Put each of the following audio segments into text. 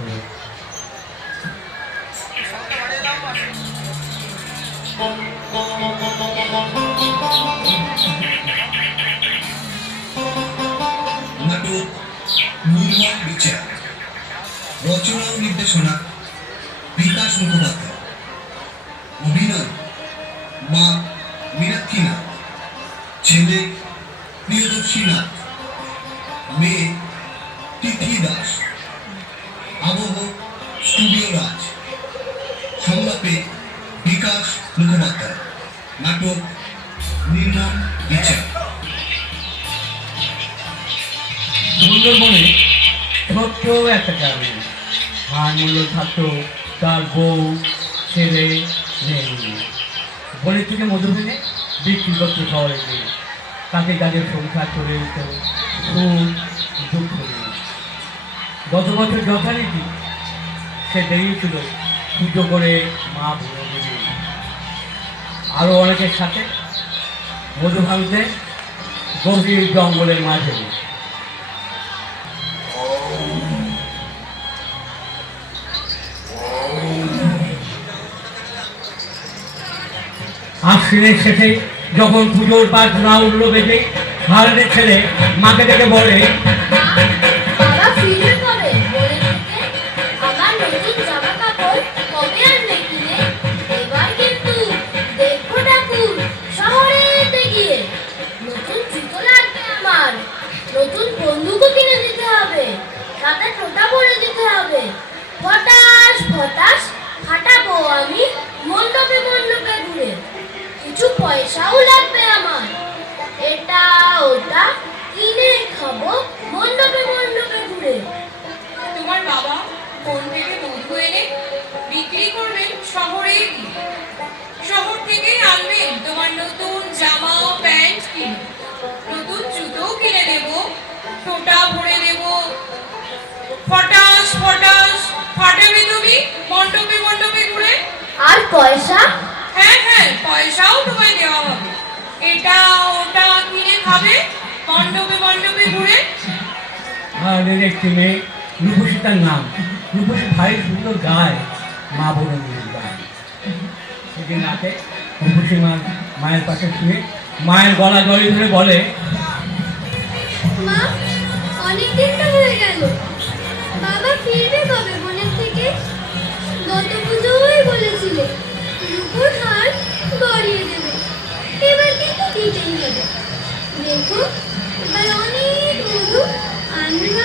নাটক নির্মল বিচার। রচনা ও নির্দেশনা বিকাশ মুখোপাধ্যায় অভিনয় মা মীনাক্ষী নাথ। ছেলে প্রিয়দর্শী নাথ। মেয়ে বিকাশ মুখোপাধ্যায় নাটক নির্মল বিচার। সুন্দরবনে ছোট্ট একটা গ্রামে আর মূল্য থাকতো তার বউ, ছেলে, মেয়ে। বনের থেকে মধু ফেলে বিক্রি করতো শহরে গিয়ে তাতে তাদের সংসার চলে যেত সুখ দুঃখ গত বছর যথারীতি সে বেরিয়েছিল পুজো করে মা ভুলো আরও অনেকের সাথে মধু ভাঙতে গভীর জঙ্গলের মাঝে। আশ্বিনের শেষে যখন পুজোর পাঁচ না উঠল বেজে ভারতের ছেলে মাকে ডেকে বলে ফটাস খাটাবো আমি মণ্ডপে মণ্ডপে ঘুরে। কিছু পয়সাও পয়সা? হ্যাঁ হ্যাঁ পয়সাও তোমায় দেওয়া হবে। এটা ওটা কিনে খাবে মণ্ডপে মণ্ডপে ঘুরে। হারানের একটি মেয়ে রূপসী তার নাম। রূপসী ভারী সুন্দর গায় মা বরণীর গায় সেদিন রাতে রূপসী মা মায়ের পাশে শুয়ে মায়ের গলা জড়ি ধরে বলে মা অনেক দিন হয়ে গেল। বাবা ফিরবে কবে গত পুজোই বলেছিলে, রূপোর হার গড়িয়ে দেবে। এবার কিন্তু দিতেই হবে। দেখো, এবার অনেক মধু আন্দাজ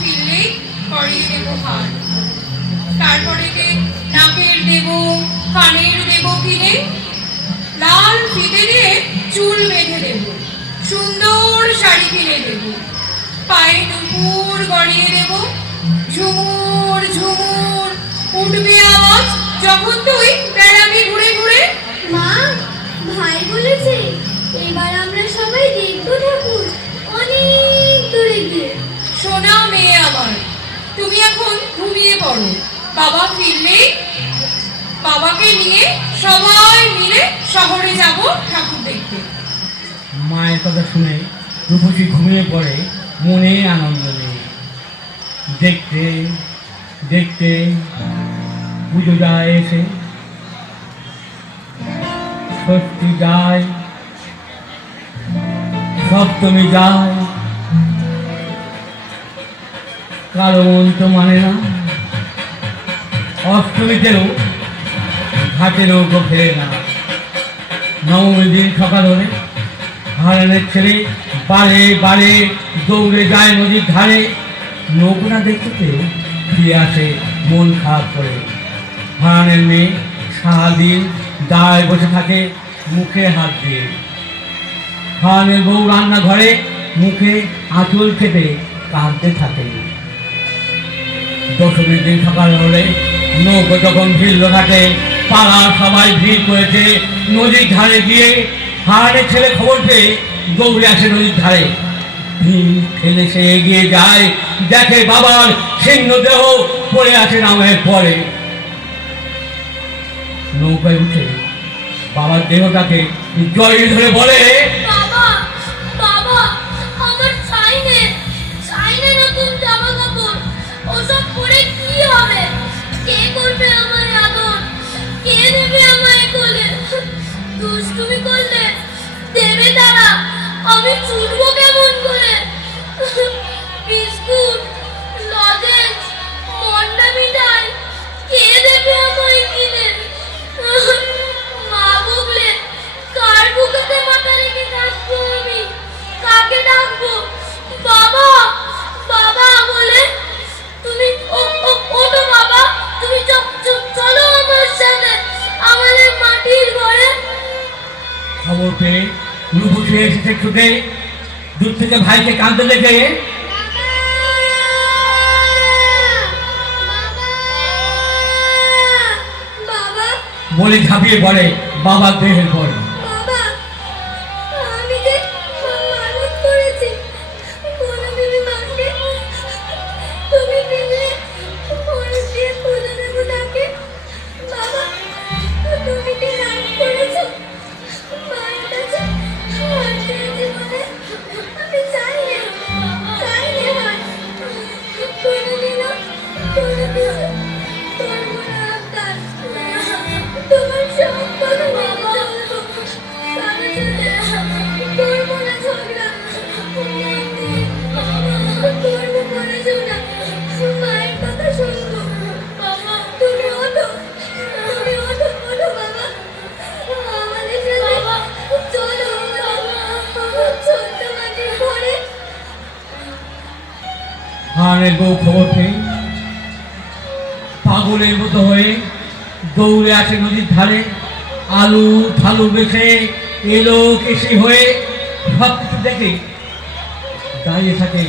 ফিরলেই করিয়ে দেব হার। তারপরে নাকের দেব, কানের দেব কিনে, লাল ফিতে দিয়ে চুল বেঁধে দেব, সুন্দর শাড়ি কিনে দেব। পায়ে নুপুর গড়িয়ে দেব, ঝুমুর ঝুমুর উঠবে আওয়াজ যখন তুই বেড়াবি ঘুরে ঘুরে। মা, ভাই বলেছে, এবার আমরা সবাই দেখব ঠাকুর অনেক দূরে গিয়ে। সোনা মেয়ে আমার। তুমি এখন ঘুমিয়ে পড়ো। বাবা ফিরলেই বাবাকে নিয়ে সবাই মিলে শহরে যাব ঠাকুর দেখতে। মায়ের কথা শুনে রূপসী ঘুমিয়ে পড়ে। মনে আনন্দ নেই। দেখতে দেখতে পুজো যায় এসে। ষষ্ঠী যায়, সপ্তমী যায়। কারও তো মানে না। অষ্টমীতেও ঘাটে নৌকো ফেরে না। নবমীর দিন সকাল হলে হারানের ছেলে বারে বারে দৌড়ে যায় নদীর ধারে। নৌকোনা দেখতে পেয়ে ফিরে আসে, মন খারাপ করে। হারানের মেয়ে সারাদিন দায় বসে থাকে মুখে হাত দিয়ে। হারানের বউ রান্নাঘরে মুখে আঁচল চেপে কাঁদতে থাকে। দশমীর দিন সকাল হলে নৌকো যখন ভিড় থাকে পাড়া সবাই ভিড় করেছে, নদীর ধারে গিয়ে হাড়ে ছেলে খবর পেয়ে দৌড়ে আসে নদীর ধারে। ভিড় ঠেলে সে এগিয়ে যায়, দেখে বাবার সিংহ দেহ পড়ে আছে নামের পরে। নৌকায় উঠে বাবার দেহটাকে জড়িয়ে ধরে বলে, বাবা! খবর পেয়ে রূপসে এসেছে ছুটে। দূর থেকে ভাইকে কাঁদতে দেখে বলে ঝাঁপিয়ে পড়ে বাবা দেহের পরে। হানের বউ খবর পেয়ে পাগলের মতো হয়ে দৌড়ে আসে নদীর ধারে। আলু ফালু বেছে এলো কেসি হয়ে সব কিছু দেখে। দাঁড়িয়ে থাকে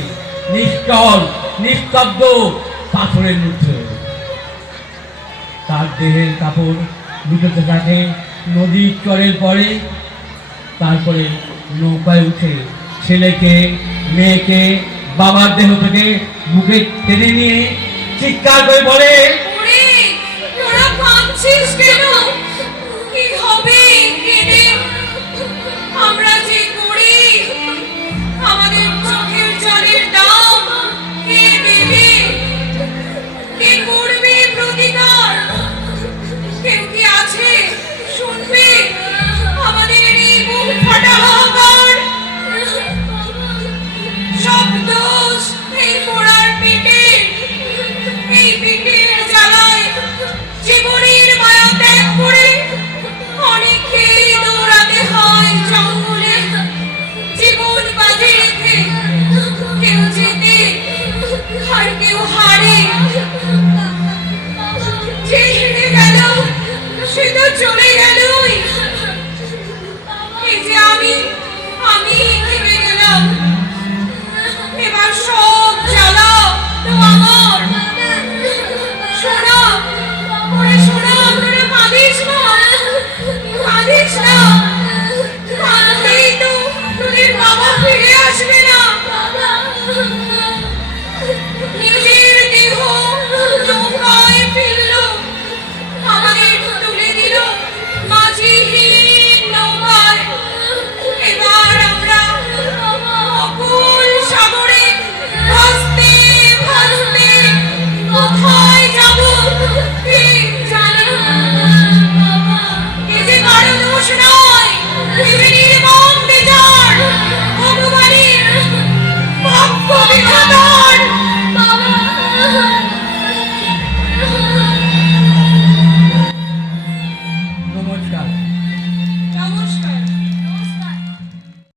নিশ্চল নিস্তব্ধ পাথরের মধ্যে। তার দেহের কাপড় লুটোতে থাকে নদীর চরের পরে। তারপরে নৌকায় উঠে ছেলেকে, মেয়েকে বাবার দেহ থেকে বুকে টেনে নিয়ে চিৎকার করে বলে তোরা কাঁদছিস